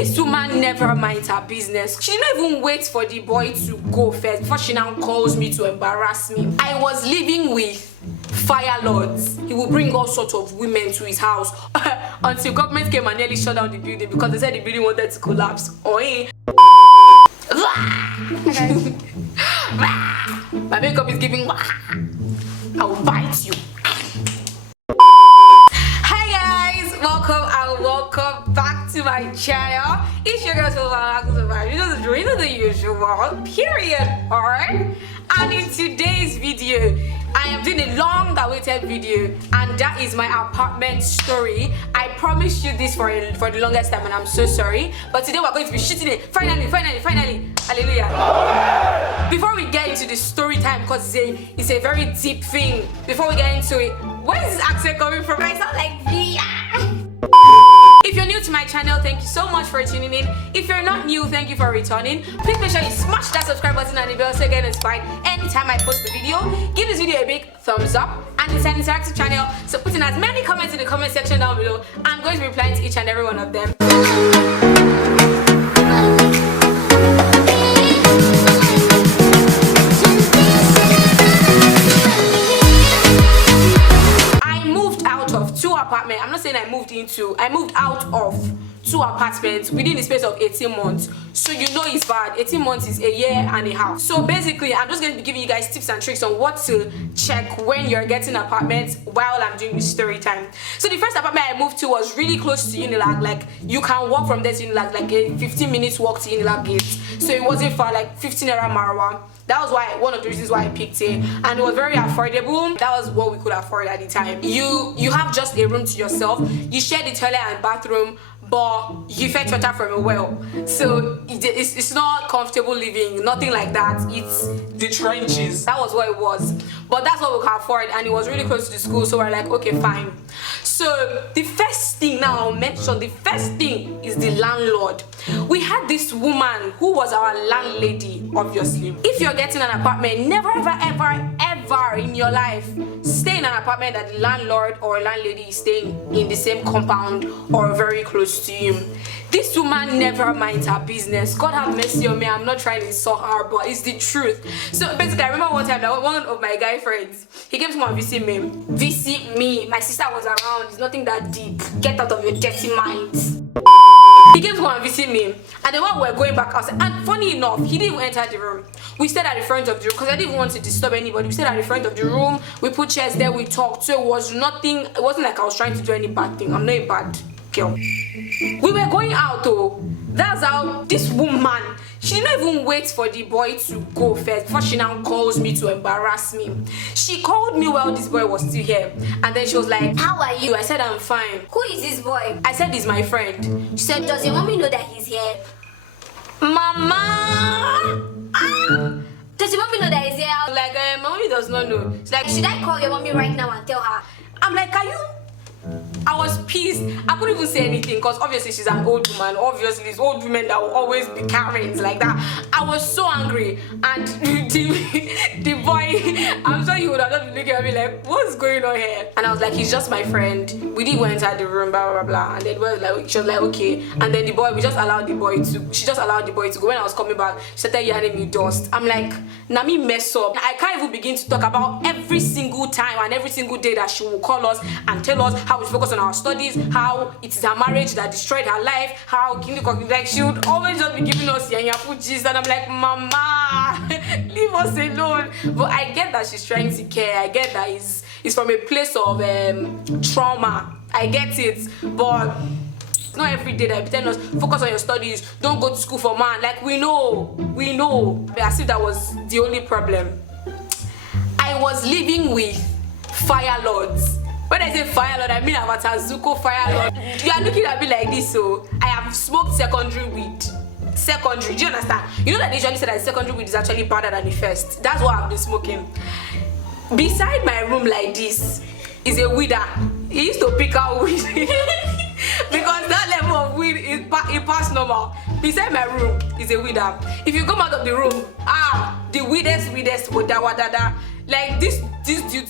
This woman never minds her business. She didn't even wait for the boy to go first before she now calls me to embarrass me. I was living with fire lords. He would bring all sorts of women to his house until government came and nearly shut down the building because they said the building wanted to collapse. My makeup is giving. I will bite you. Hi guys, welcome back to my channel. It's your girl, you know the usual. Period. Alright. And in today's video, I am doing a long-awaited video, and that is my apartment story. I promised you this for the longest time, and I'm so sorry. But today we're going to be shooting it. Finally. Hallelujah. Before we get into the story time, because it's a very deep thing. Before we get into it, where is this accent coming from? I sound like Via. If you're new to my channel, thank you so much for tuning in. If you're not new, thank you for returning. Please make sure you smash that subscribe button and the bell so you get notified anytime I post a video. Give this video a big thumbs up, and it's an interactive channel, so put in as many comments in the comment section down below. I'm going to be replying to each and every one of them. I'm not saying I moved out of 2 apartments within the space of 18 months. So you know it's bad. 18 months is a year and a half. So basically, I'm just going to be giving you guys tips and tricks on what to check when you're getting apartments while I'm doing this story time. So the first apartment I moved to was really close to Unilag. Like, you can walk from there to Unilag, like a 15 minutes walk to Unilag gate. So it wasn't far, like 15 naira Marwa. That was one of the reasons why I picked it, and it was very affordable. That was what we could afford at the time. You have just a room to yourself. You share the toilet and bathroom, but you fetch water from a well. So it's not comfortable living, nothing like that. It's the trenches. That was what it was. But that's what we could afford, and it was really close to the school, so we're like, okay, fine. So the first thing now I'll mention, the first thing is the landlord. We had this woman who was our landlady, obviously. If you're getting an apartment, never ever in your life stay in an apartment that the landlord or landlady is staying in the same compound or very close to you. This woman never minds her business. God have mercy on me. I'm not trying to insult her, but it's the truth. So basically, I remember one time that one of my guy friends, he came to come and visit me. My sister was around. It's nothing that deep. Get out of your dirty minds. He came to come and visit me, and then when we were going back outside, and funny enough, he didn't even enter the room. We stayed at the front of the room because I didn't even want to disturb anybody. We stayed at the front of the room. We put chairs there. We talked. So it was nothing. It wasn't like I was trying to do any bad thing. I'm not a bad girl. We were going out though. That's how this woman, she didn't even wait for the boy to go first before she now calls me to embarrass me. She called me while this boy was still here, and then she was like, "How are you?" I said, "I'm fine." "Who is this boy?" I said, "He's my friend." She said, "Does your mommy know that he's here?" Mama! Does your mommy know that he's here? I was like, my mommy does not know. She's like, "Should I call your mommy right now and tell her?" I'm like, "Are you?" I was pissed. I couldn't even say anything because obviously she's an old woman. Obviously, it's old women that will always be Karens like that. I was so angry, and the boy, I'm sure he would have just been looking at me like, "What's going on here?" And I was like, "He's just my friend." We didn't go inside the room, blah blah blah. And then she was like, "Okay." And then she just allowed the boy to go. When I was coming back, she started yelling me dust. I'm like, "Nami mess up." I can't even begin to talk about every single time and every single day that she will call us and tell us how we focus on our studies, how it is her marriage that destroyed her life, how like she would always just be giving us fujis, and I'm like, "Mama, leave us alone." But I get that she's trying to care. I get that it's from a place of trauma. I get it, but it's not every day that they tell us focus on your studies, don't go to school for man. Like, we know. As if that was the only problem. I was living with fire lords. When I say fire lord, I mean Avatar Zuko fire lord. You are looking at me like this, so I have smoked secondary weed. Secondary, do you understand? You know that they usually say that secondary weed is actually better than the first. That's what I've been smoking. Beside my room like this is a weeder. He used to pick out weed because that level of weed is past normal. Beside my room is a weeder. If you come out of the room, the weedest wadada. Like this dude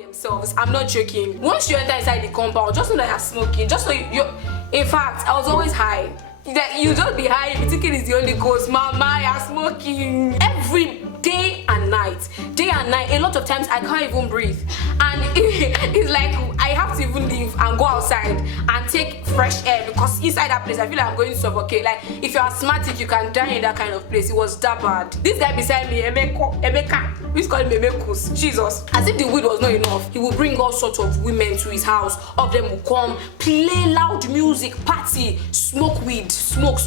themselves. I'm not joking. Once you enter inside the compound, just know that you're smoking. Just so you in fact, I was always high. That you just be high, you thinking it's the only ghost. Mama, you're smoking. Every day and night, a lot of times I can't even breathe, and it's like I have to even leave and go outside and take fresh air, because inside that place I feel like I'm going to suffocate. Like if you're asthmatic, you can die in that kind of place. It was that bad. This guy beside me, Emeka, we call him Emekus, Jesus. As if the weed was not enough, he would bring all sorts of women to his house. All of them would come, play loud music, party, smoke weed, smoke.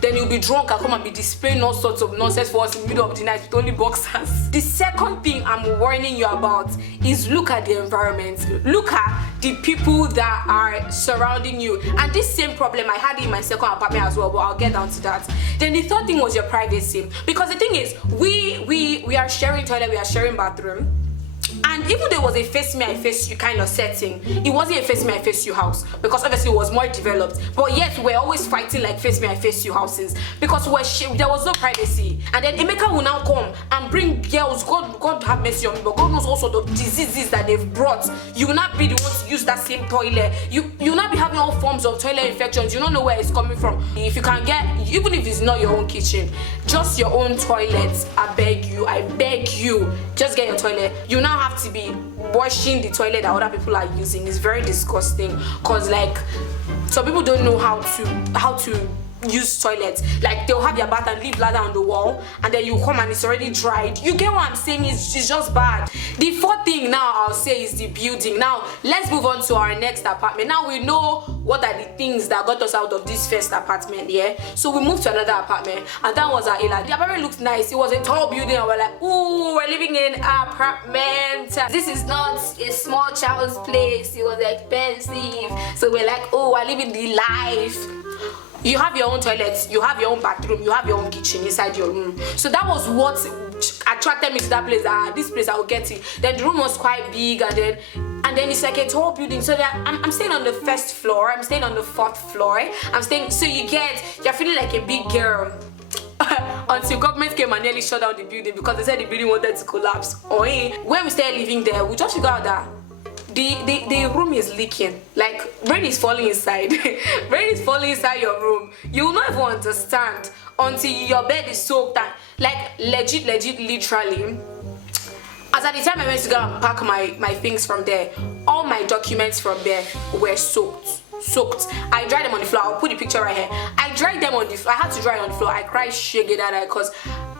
Then he'll be drunk and come and be displaying all sorts of nonsense for us in the middle of the night with only boxers. The second thing I'm warning you about is look at the environment. Look at the people that are surrounding you. And this same problem I had in my second apartment as well, but I'll get down to that. Then the third thing was your privacy. Because the thing is, we are sharing toilet, we are sharing bathroom. And even though it was a face me I face you kind of setting, it wasn't a face me I face you house, because obviously it was more developed. But yet we're always fighting like face me I face you houses, because there was no privacy. And then Emeka will now come and bring girls, God have mercy on me, but God knows all sorts of diseases that they've brought. You will not be the one to use that same toilet. You will not be having all forms of toilet infections. You don't know where it's coming from. If you can get, even if it's not your own kitchen, just your own toilet, I beg you, just get your toilet. You now have to be washing the toilet that other people are using. It's very disgusting, because like some people don't know how to use toilets. Like they'll have their bath and leave ladder on the wall, and then you come and it's already dried. You get what I'm saying? It's just bad. The fourth thing now I'll say is the building. Now let's move on to our next apartment. Now we know what are the things that got us out of this first apartment, yeah? So we moved to another apartment, and that was our Ila. The apartment looked nice. It was a tall building, and we're like, ooh, we're living in an apartment. This is not a small child's place. It was expensive. So we're like, oh, we're living the life. You have your own toilet, you have your own bathroom, you have your own kitchen inside your room. So that was what attracted me to that place. This place I will get it. Then the room was quite big, and then it's like a tall building. So that I'm staying on the first floor, I'm staying on the fourth floor. So you're feeling like a big girl. Until government came and nearly shut down the building because they said the building wanted to collapse. When we started living there, we just figured out that the room is leaking. Like rain is falling inside. Rain is falling inside your room. You will not even understand until your bed is soaked. And like legit literally, as at the time I went to go and pack my things from there, all my documents from there were soaked. I dried them on the floor. I'll put the picture right here. I dried them on the floor. I had to dry on the floor. I cried shaggy that because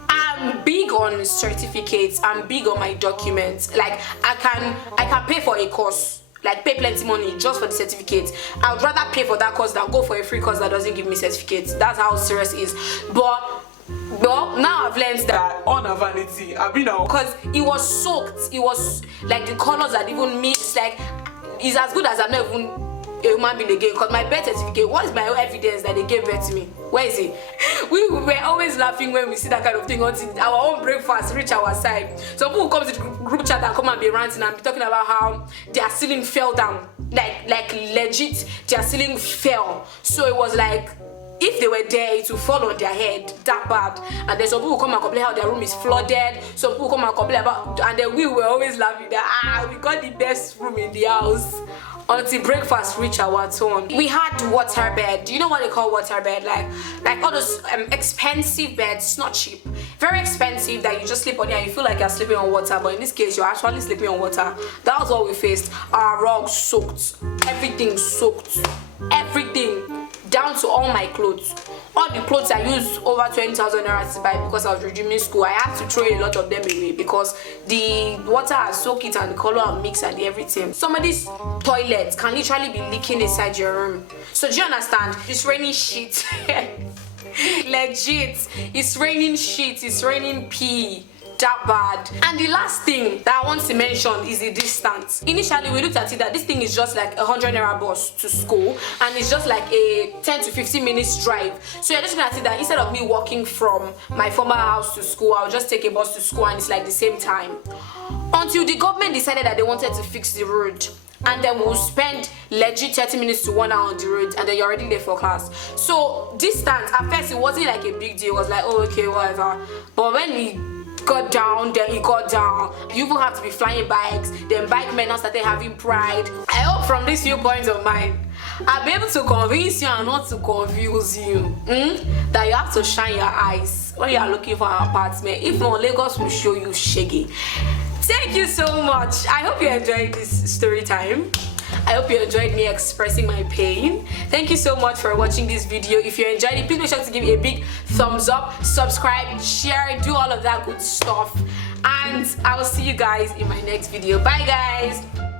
I'm big on certificates. I'm big on my documents. Like I can pay for a course, like pay plenty money just for the certificate. I would rather pay for that course than go for a free course that doesn't give me certificates. That's how serious it is. But now I've learned that on a vanity, because it was soaked. It was like the colors that even mixed. Like it's as good as I'm not even a human being again, because my birth certificate, what is my evidence that they gave birth to me? Where is it? We were always laughing when we see that kind of thing until our own breakfast reach our side. Some people come to the group chat and come and be ranting and be talking about how their ceiling fell down. Like legit, their ceiling fell. So it was like, if they were there, it would fall on their head, that bad. And then some people come and complain how their room is flooded. Some people come and complain about, and then we were always laughing that we got the best room in the house. Until breakfast reach our turn. We had water bed. Do you know what they call water bed? Like all those expensive beds. It's not cheap, very expensive, that you just sleep on it and you feel like you're sleeping on water, but in this case you're actually sleeping on water. That was what we faced. Our rugs soaked, everything soaked, everything down to all my clothes. All the clothes I used over 20,000 naira to buy because I was resuming school, I had to throw a lot of them away because the water has soaked it and the color and mix and everything. Some of these toilets can literally be leaking inside your room. So do you understand? It's raining shit. Legit, it's raining shit, it's raining pee. That bad. And the last thing that I want to mention is the distance. Initially we looked at it that this thing is just like 100 naira bus to school, and it's just like a 10 to 15 minutes drive. So you're just gonna see that instead of me walking from my former house to school, I'll just take a bus to school and it's like the same time. Until the government decided that they wanted to fix the road, and then we'll spend legit 30 minutes to 1 hour on the road, and then you're already late for class. So distance, at first it wasn't like a big deal. It was like, oh okay, whatever. But when we got down, then he got down. You even have to be flying bikes. Then bike men now started having pride. I hope from these few points of mine, I'll be able to convince you and not to confuse you. That you have to shine your eyes when you are looking for an apartment. If not, Lagos will show you shaggy. Thank you so much. I hope you enjoyed this story time. I hope you enjoyed me expressing my pain. Thank you so much for watching this video. If you enjoyed it, please make sure to give it a big thumbs up, subscribe, share, do all of that good stuff. And I will see you guys in my next video. Bye guys.